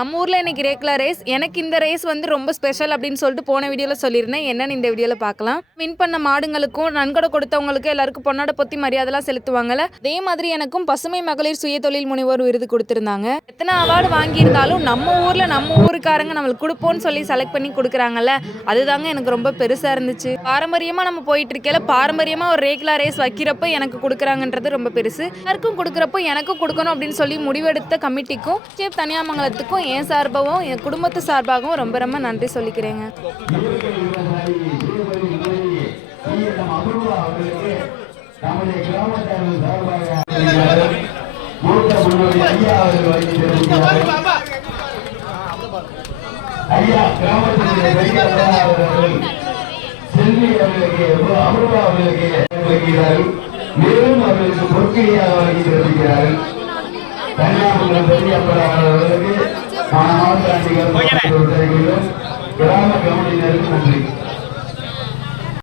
நம்ம ஊரில் இன்றைக்கி ரேக்லா ரேஸ். எனக்கு இந்த ரேஸ் வந்து ரொம்ப ஸ்பெஷல் அப்படின்னு சொல்லிட்டு போன வீடியோவில் சொல்லியிருந்தேன். என்னென்னு இந்த வீடியோவில் பார்க்கலாம். வின் பண்ண மாடுங்களுக்கும் நன்கொடை கொடுத்தவங்களுக்கும் எல்லாருக்கும் பொன்னாடை பொத்தி மரியாதைலாம் செலுத்துவாங்கல்ல, அதே மாதிரி எனக்கும் பசுமை மகளிர் சுயதொழில் முனைவோர் விருது கொடுத்துருந்தாங்க. எத்தனை அவார்டு வாங்கியிருந்தாலும் நம்ம ஊரில் நம்ம ஊருக்காரங்க நம்மளுக்கு கொடுப்போன்னு சொல்லி செலக்ட் பண்ணி கொடுக்குறாங்கல்ல, அதுதாங்க எனக்கு ரொம்ப பெருசாக இருந்துச்சு. பாரம்பரியமாக நம்ம போயிட்டு இருக்கல, பாரம்பரியமாக ஒரு ரேக்லா ரேஸ் வைக்கிறப்ப எனக்கு கொடுக்குறாங்கன்றது ரொம்ப பெருசு. எல்லாருக்கும் கொடுக்குறப்போ எனக்கும் கொடுக்கணும் அப்படின்னு சொல்லி முடிவெடுத்த கமிட்டிக்கும் தனியாமங்கலத்துக்கும் என் சார்பாகவும் என் குடும்பத்து சார்பாகவும் ரொம்ப ரொம்ப நன்றி சொல்லிக்கிறேங்க. மேலும் அவர்களுக்கு பொற்கையாக வழங்கி தெரிவிக்கிறார்கள். கன்னியாகுமரி பெரியப்படாதவர்களுக்கு மாவட்ட கிராம கமிட்டியினருக்கு நன்றி.